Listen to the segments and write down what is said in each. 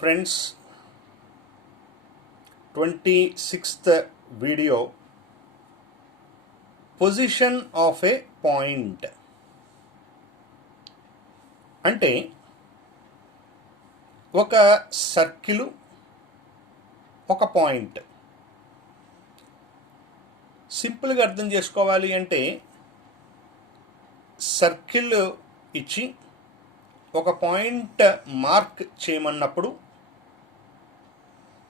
Friends, 26th video, position of a point. అంటే ఒక circle, ఒక పాయింట్. సింపుల్గా అర్థం చేసుకోవాలి అంటే సర్కిల్ ఇచ్చి ఒక పాయింట్ మార్క్ చేయమన్నప్పుడు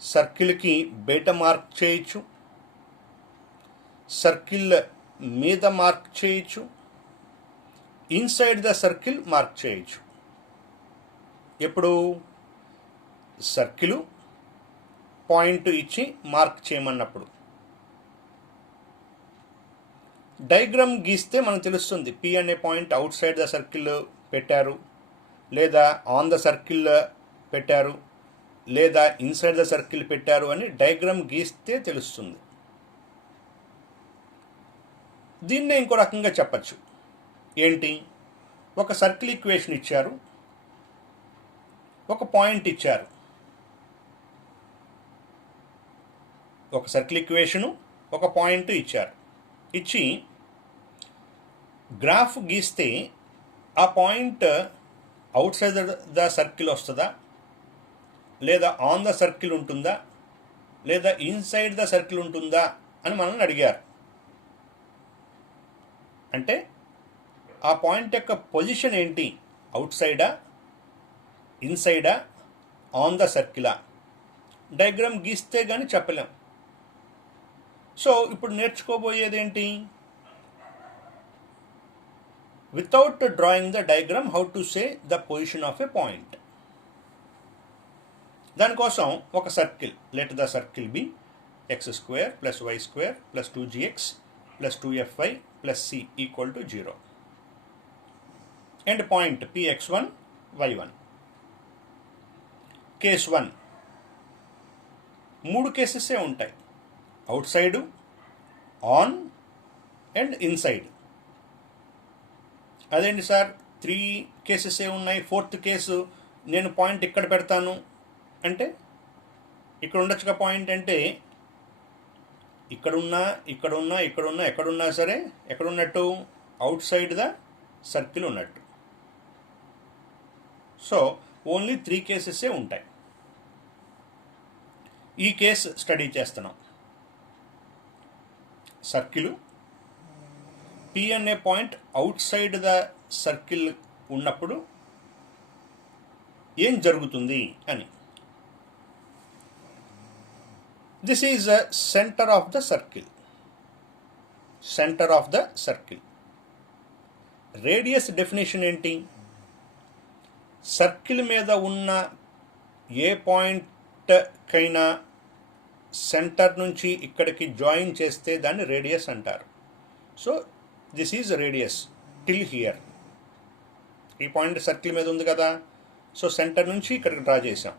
సర్కిల్కి బయట మార్క్ చేయొచ్చు, సర్కిల్ మీద మార్క్ చేయొచ్చు, ఇన్సైడ్ ద సర్కిల్ మార్క్ చేయొచ్చు. ఎప్పుడు సర్కిల్ పాయింట్ ఇచ్చి మార్క్ చేయమన్నప్పుడు. డయాగ్రామ్ గీస్తే మనకు తెలుస్తుంది పి అనే point outside the circle పెట్టారు, లేదా ఆన్ ద సర్కిల్ పెట్టారు, లేదా ఇన్సైడ్ ద సర్కిల్ పెట్టారు అని డయాగ్రామ్ గీస్తే తెలుస్తుంది. దీన్నే ఇంకో రకంగా చెప్పచ్చు. ఏంటి? ఒక సర్కిల్ ఈక్వేషన్ ఇచ్చారు, ఒక పాయింట్ ఇచ్చారు. ఒక సర్కిల్ ఈక్వేషను, ఒక పాయింట్ ఇచ్చారు. ఇచ్చి గ్రాఫ్ గీస్తే ఆ point outside the circle వస్తుందా, లేదా ఆన్ ద సర్కిల్ ఉంటుందా, లేదా ఇన్సైడ్ ద సర్కిల్ ఉంటుందా అని మనల్ని అడిగారు. అంటే ఆ పాయింట్ యొక్క పొజిషన్ ఏంటి? అవుట్ సైడా, ఇన్సైడా, ఆన్ ద సర్కిలా? డయాగ్రామ్ గీస్తే కానీ చెప్పలేం. సో ఇప్పుడు నేర్చుకోబోయేది ఏంటి? Without drawing the diagram how to say the position of a point. దానికోసం ఒక circle, let the circle be x² + y² + 2gx + 2fy + c = 0 and point px1 y1. Case 1, 3 కేసెసే ఉంటాయి: out side, on and inside. అదేంటి sir 3 కేసెసే ఉన్నాయి, 4th case నేను point ఇక్కడ పెడతాను అంటే ఇక్కడ ఉండొచ్చుగా పాయింట్. అంటే ఇక్కడున్నా, ఇక్కడున్నా, ఇక్కడున్నా, ఎక్కడున్నా సరే ఎక్కడున్నట్టు? అవుట్ సైడ్ ద సర్కిల్ ఉన్నట్టు. సో ఓన్లీ 3 కేసెసే ఉంటాయి. ఈ కేసు స్టడీ చేస్తున్నాం. సర్కిల్ పి అనే point outside the circle ఉన్నప్పుడు ఏం జరుగుతుంది అని. This is the centre of the circle. Centre of the circle. Radius definition ఏంటి? సర్కిల్ మీద ఉన్న ఏ పాయింట్ కైనా సెంటర్ నుంచి ఇక్కడికి జాయిన్ చేస్తే దాన్ని రేడియస్ అంటారు. So this is radius till here. ఈ పాయింట్ సర్కిల్ మీద ఉంది కదా, సో సెంటర్ నుంచి ఇక్కడికి డ్రా చేసాం.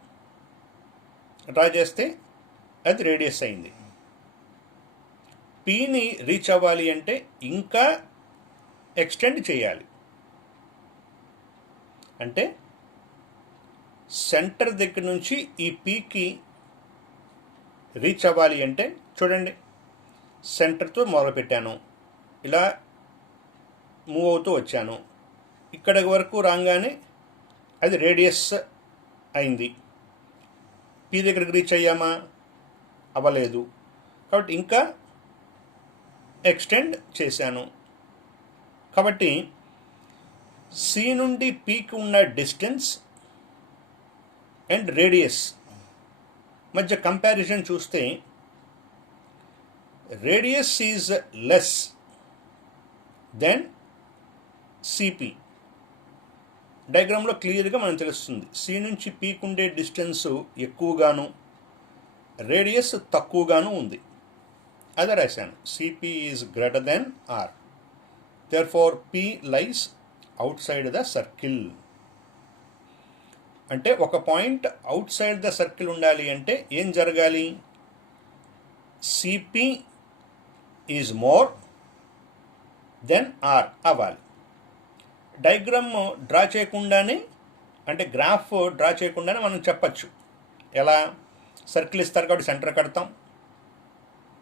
డ్రా చేస్తే అది రేడియస్ అయింది. పీని రీచ్ అవ్వాలి అంటే ఇంకా ఎక్స్టెండ్ చేయాలి. అంటే సెంటర్ దగ్గర నుంచి ఈ పీకి రీచ్ అవ్వాలి అంటే చూడండి, సెంటర్తో మొదలుపెట్టాను, ఇలా మూవ్ అవుతూ వచ్చాను, ఇక్కడి వరకు రాగానే అది రేడియస్ అయింది. పీ దగ్గరికి రీచ్ అయ్యామా? అవ్వలేదు. కాబట్టి ఇంకా ఎక్స్టెండ్ చేశాను. కాబట్టి సి నుండి పీకి ఉన్న డిస్టెన్స్ అండ్ రేడియస్ మధ్య కంపారిజన్ చూస్తే radius is less than CP. డయాగ్రామ్లో క్లియర్గా మనకు తెలుస్తుంది. సి నుంచి పీకి ఉండే డిస్టెన్స్ ఎక్కువగాను, రేడియస్ తక్కువగాను ఉంది. అదే రాశాను, CP is greater than R. Therefore P lies outside the circle. అంటే ఒక point outside the circle ఉండాలి అంటే ఏం జరగాలి? CP is more than R అవ్వాలి. డయాగ్రామ్ డ్రా చేయకుండానే, అంటే గ్రాఫ్ డ్రా చేయకుండానే మనం చెప్పచ్చు ఎలా? సర్కిల్ ఇస్తారు కాబట్టి సెంటర్ కడతాం,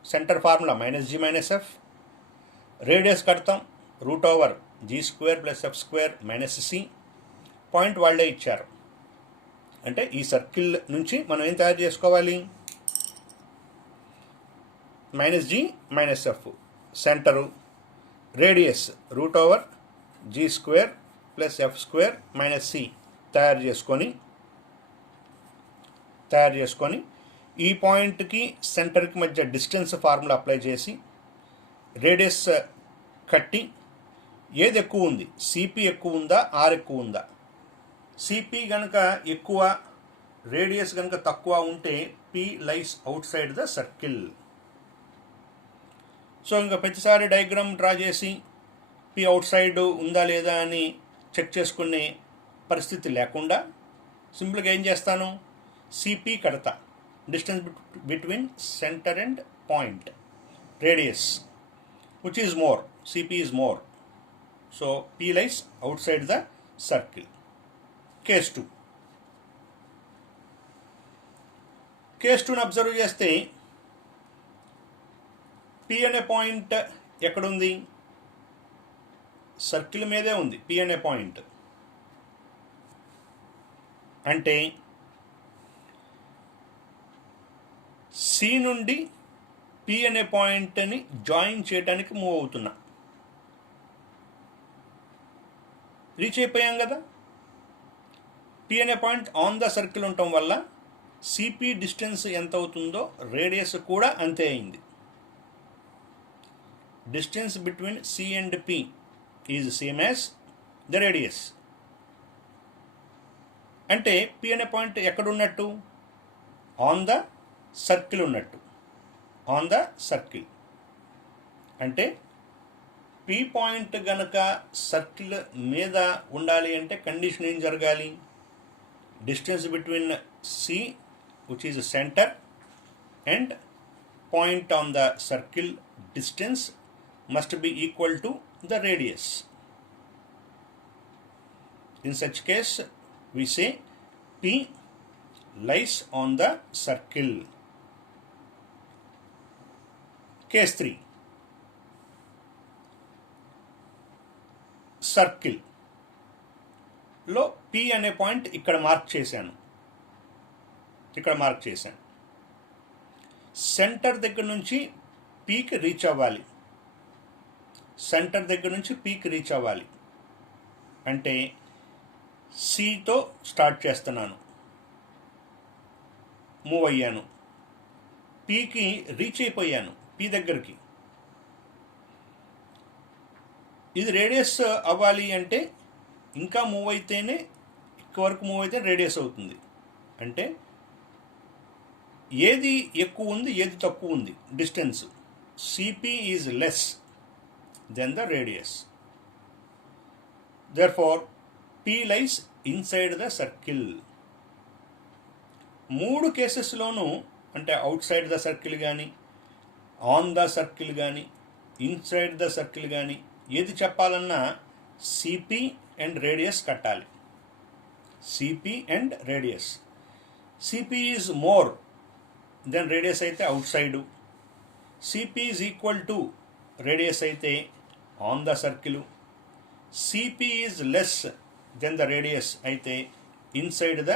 centre formula -g - f. Radius కడతాం, √g² + f² - c. పాయింట్ వాళ్ళే ఇచ్చారు. అంటే ఈ సర్కిల్ నుంచి మనం ఏం తయారు చేసుకోవాలి? -g - f centre, radius √g² + f² - c తయారు చేసుకొని ఈ పాయింట్కి సెంటర్కి మధ్య డిస్టెన్స్ ఫార్ములా అప్లై చేసి రేడియస్ కట్టి ఏది ఎక్కువ ఉంది, సిపి ఎక్కువ ఉందా, ఆర్ ఎక్కువ ఉందా? సిపి కనుక ఎక్కువ, రేడియస్ కనుక తక్కువ ఉంటే P lies outside the circle. So ఇంకా ప్రతిసారి డయాగ్రామ్ డ్రా చేసి పి అవుట్ సైడ్ ఉందా లేదా అని చెక్ చేసుకునే పరిస్థితి లేకుండా సింపుల్గా ఏం చేస్తాను? సిపి కడతా, distance between centre and point, radius which is more, CP is more. So P lies outside the circle. Case 2. Case 2ని అబ్జర్వ్ చేస్తే పి అనే పాయింట్ ఎక్కడుంది? సర్కిల్ మీదే ఉంది పి అనే పాయింట్. అంటే సి నుండి పి అనే పాయింట్ని జాయిన్ చేయడానికి మూవ్ అవుతున్నా. రీచ్ అయిపోయాం కదా. పి అనే పాయింట్ ఆన్ ద సర్కిల్ ఉండటం వల్ల సిపి డిస్టెన్స్ ఎంత అవుతుందో రేడియస్ కూడా అంతే అయింది. Distance between C and P is same as the radius. అంటే పి అనే పాయింట్ ఎక్కడున్నట్టు? ఆన్ ద సర్కిల్ ఉన్నట్టు, ఆన్ ద సర్కిల్. అంటే పి పాయింట్ గనక సర్కిల్ మీద ఉండాలి అంటే కండిషన్ ఏం జరగాలి? Distance between C which is centre and point on the circle distance must be equal to the radius. In such case, we say P lies on the circle. Case 3. Circle లో P అనే point ఇక్కడ mark చేశాను. Centre దగ్గర నుంచి పీకి reach అవ్వాలి. అంటే సితో start చేస్తున్నాను, మూవ్ అయ్యాను, పీకి రీచ్ అయిపోయాను, పి దగ్గరికి. ఇది రేడియస్ అవ్వాలి అంటే ఇంకా మూవ్ అయితేనే, ఎక్కువ వరకు మూవ్ అయితే రేడియస్ అవుతుంది. అంటే ఏది ఎక్కువ ఉంది, ఏది తక్కువ ఉంది distance? CP is less than the radius. Therefore, P lies inside the circle. 3 కేసెస్లోనూ అంటే అవుట్ సైడ్ ద సర్కిల్ కానీ, ఆన్ ద సర్కిల్ కానీ, ఇన్సైడ్ ద సర్కిల్ కానీ ఏది చెప్పాలన్నా సిపి అండ్ రేడియస్ కట్టాలి. CP and radius. CP is more than radius అయితే outside, CP is equal to radius అయితే on the circle, CP is less than the radius అయితే inside the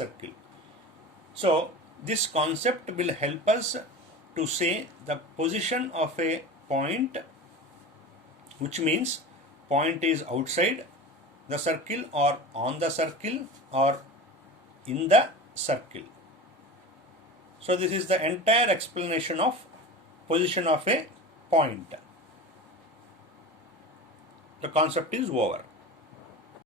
circle. So this concept will help us to say the position of a point, which means point is outside the circle or on the circle or in the circle. So this is the entire explanation of position of a point. The concept is over.